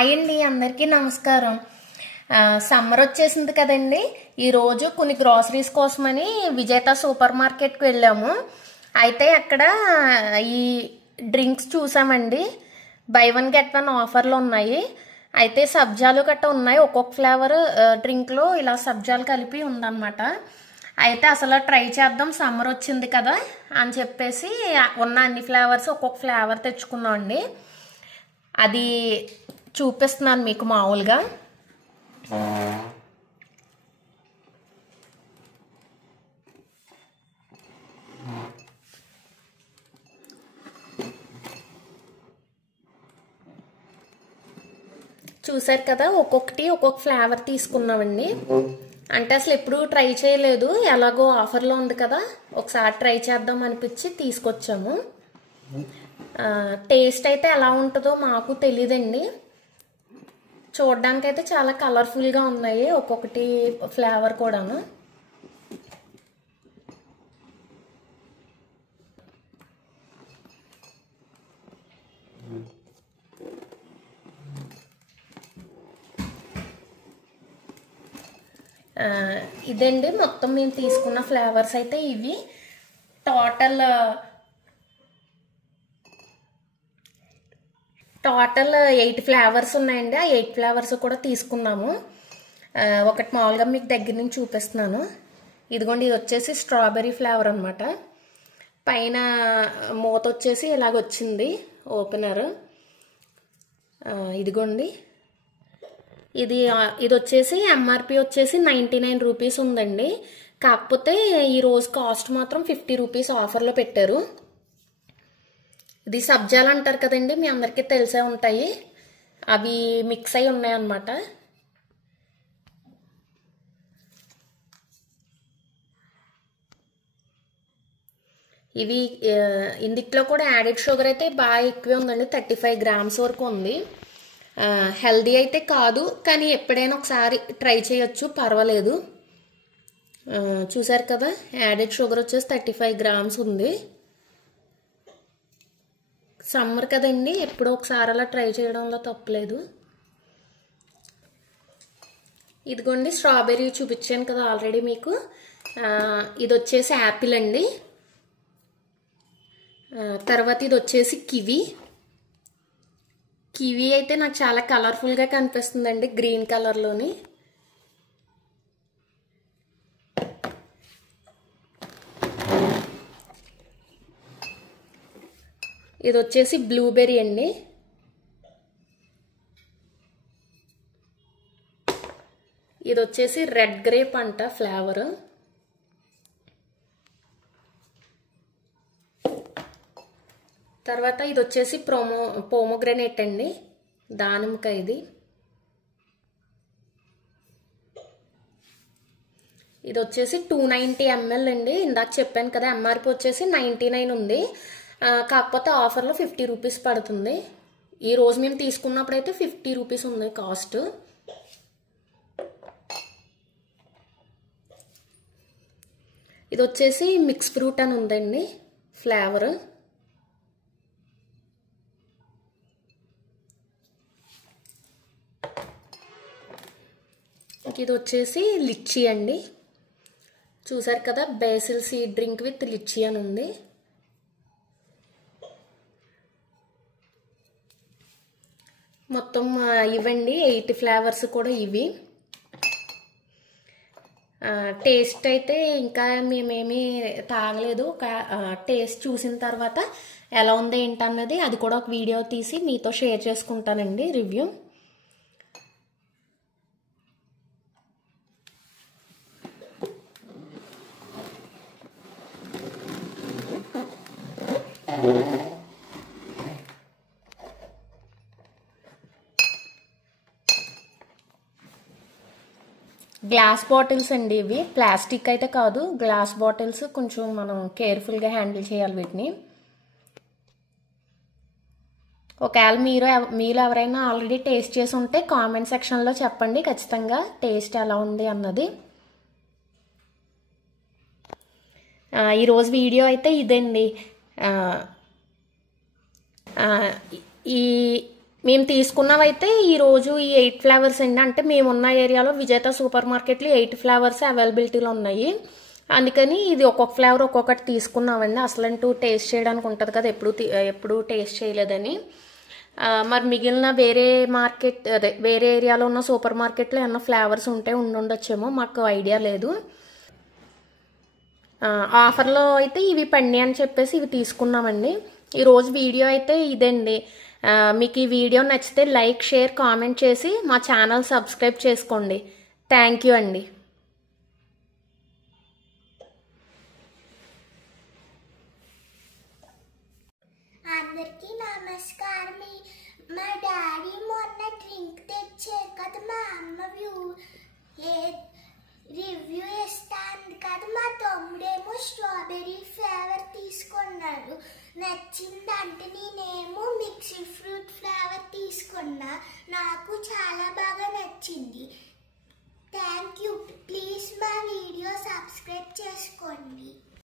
Hi అండి, అందరికీ నమస్కారం. సమ్మర్ వచ్చేసింది కదండి. ఈరోజు కొన్ని గ్రాసరీస్ కోసమని విజేత సూపర్ మార్కెట్కి వెళ్ళాము. అయితే అక్కడ ఈ డ్రింక్స్ చూసామండి. బై వన్ గెట్ వన్ ఆఫర్లు ఉన్నాయి. అయితే సబ్జాలు గట్ట ఉన్నాయి. ఒక్కొక్క ఫ్లేవర్ డ్రింక్లో ఇలా సబ్జాలు కలిపి ఉందన్నమాట. అయితే అసలు ట్రై చేద్దాం, సమ్మర్ వచ్చింది కదా అని చెప్పేసి ఉన్న అన్ని ఫ్లేవర్స్ ఒక్కొక్క ఫ్లేవర్ తెచ్చుకున్నాం అండి. అది చూపిస్తున్నాను మీకు మామూలుగా. చూసారు కదా, ఒక్కొక్కటి ఒక్కొక్క ఫ్లేవర్ తీసుకున్నామండి. అంటే అసలు ఎప్పుడు ట్రై చేయలేదు, ఎలాగో ఆఫర్లో ఉంది కదా ఒకసారి ట్రై చేద్దాం అనిపించి తీసుకొచ్చాము. టేస్ట్ అయితే ఎలా ఉంటుందో మాకు తెలియదండి. చూడడానికి అయితే చాలా కలర్ఫుల్గా ఉన్నాయి ఒక్కొక్కటి ఫ్లేవర్ కూడాను. ఇదండి మొత్తం మేము తీసుకున్న ఫ్లేవర్స్ అయితే ఇవి. టోటల్ 8 ఫ్లేవర్స్ ఉన్నాయండి. ఆ 8 ఫ్లేవర్స్ కూడా తీసుకున్నాము. ఒకటి మామూలుగా మీకు దగ్గర నుంచి చూపిస్తున్నాను. ఇదిగోండి, ఇది వచ్చేసి స్ట్రాబెర్రీ ఫ్లేవర్ అనమాట. పైన మూత వచ్చేసి ఇలాగ వచ్చింది ఓపెనర్. ఇదిగోండి, ఇది వచ్చేసి ఎంఆర్పి వచ్చేసి 99 రూపీస్ ఉందండి. కాకపోతే ఈరోజు కాస్ట్ మాత్రం 50 రూపీస్ ఆఫర్లో పెట్టారు. ఇది సబ్జాలు అంటారు కదండి, మీ అందరికీ తెలిసే ఉంటాయి. అవి మిక్స్ అయి ఉన్నాయన్నమాట. ఇవి ఇందులో కూడా యాడెడ్ షుగర్ అయితే బాగా ఎక్కువే ఉందండి. 35 గ్రామ్స్ వరకు ఉంది. హెల్దీ అయితే కాదు, కానీ ఎప్పుడైనా ఒకసారి ట్రై చేయొచ్చు, పర్వాలేదు. చూసారు కదా, యాడెడ్ షుగర్ వచ్చేసి 35 గ్రామ్స్ ఉంది. సమ్మర్ కదండి, ఎప్పుడో ఒకసారి అలా ట్రై చేయడంలో తప్పలేదు. ఇదిగోండి, స్ట్రాబెర్రీ చూపించాను కదా ఆల్రెడీ మీకు. ఇది వచ్చేసి యాపిల్ అండి. తర్వాత ఇది వచ్చేసి కివి. కివి అయితే నాకు చాలా కలర్ఫుల్గా కనిపిస్తుందండి, గ్రీన్ కలర్లోని. ఇది వచ్చేసి బ్లూబెర్రీ అండి. ఇది వచ్చేసి రెడ్ గ్రేప్ అంట ఫ్లేవర్. తర్వాత ఇది వచ్చేసి పోమోగ్రనేట్ అండి, దానిమ్మకాయ. ఇది వచ్చేసి 290 ml అండి. ఇందాక చెప్పాను కదా, ఎంఆర్పి వచ్చేసి 99 ఉంది. కాకపోతే ఆఫర్లో 50 రూపీస్ పడుతుంది. ఈ రోజు మేము తీసుకున్నప్పుడు అయితే 50 రూపీస్ ఉంది కాస్ట్. ఇది వచ్చేసి మిక్స్ ఫ్రూట్ అని ఉందండి ఫ్లేవర్. ఇది వచ్చేసి లిచ్చీ అండి. చూసారు కదా, basil seed drink with lychee అని ఉంది. మొత్తం ఇవ్వండి 8 ఫ్లేవర్స్ కూడా ఇవి. టేస్ట్ అయితే ఇంకా మేమేమీ తాగలేదు. టేస్ట్ చూసిన తర్వాత ఎలా ఉంది ఏంటన్నది అది కూడా ఒక వీడియో తీసి మీతో షేర్ చేసుకుంటానండి, రివ్యూ. గ్లాస్ బాటిల్స్ అండి ఇవి, ప్లాస్టిక్ అయితే కాదు, గ్లాస్ బాటిల్స్. కొంచెం మనం కేర్ఫుల్గా హ్యాండిల్ చేయాలి వీటిని. ఒకవేళ మీరు ఎవరైనా ఆల్రెడీ టేస్ట్ చేసి ఉంటే కామెంట్ సెక్షన్లో చెప్పండి ఖచ్చితంగా టేస్ట్ ఎలా ఉంది అన్నది. ఈరోజు వీడియో అయితే ఇదండి. ఈ మేము తీసుకున్నవైతే ఈరోజు ఈ 8 ఫ్లేవర్స్ అండి. అంటే మేమున్న ఏరియాలో విజేత సూపర్ మార్కెట్లో 8 ఫ్లేవర్స్ అవైలబిలిటీలో ఉన్నాయి. అందుకని ఇది ఒక్కొక్క ఫ్లేవర్ ఒక్కొక్కటి తీసుకున్నామండి. అసలంటూ టేస్ట్ చేయడానికి ఉంటుంది కదా, ఎప్పుడు టేస్ట్ చేయలేదని. మరి మిగిలిన వేరే మార్కెట్ వేరే ఏరియాలో ఉన్న సూపర్ మార్కెట్లో ఏమన్నా ఫ్లేవర్స్ ఉంటే ఉండొచ్చేమో, మాకు ఐడియా లేదు. ఆఫర్లో అయితే ఇవి పండి అని చెప్పేసి ఇవి తీసుకున్నామండి. ఈరోజు వీడియో అయితే ఇదండి. మీకు ఈ వీడియో నచ్చితే లైక్, షేర్, కామెంట్ చేసి మా ఛానల్ సబ్స్క్రైబ్ చేసుకోండి. థ్యాంక్ యూ అండి. అందరికీ నమస్కారం. మా డాడీ మొన్న డ్రింక్ తెచ్చారు కదా, మా అమ్మ రివ్యూ ఇస్తాను కదా, మా తమ్ముడేమో స్ట్రాబెర్రీ ఫ్లేవర్ తీసుకున్నాడు. నచ్చిందంటే నేనేమో మిక్స్డ్ ఫ్రూట్ ఫ్లేవర్ తీసుకున్నా. నాకు చాలా బాగా నచ్చింది. Thank you. ప్లీజ్ మా వీడియో సబ్స్క్రైబ్ చేసుకోండి.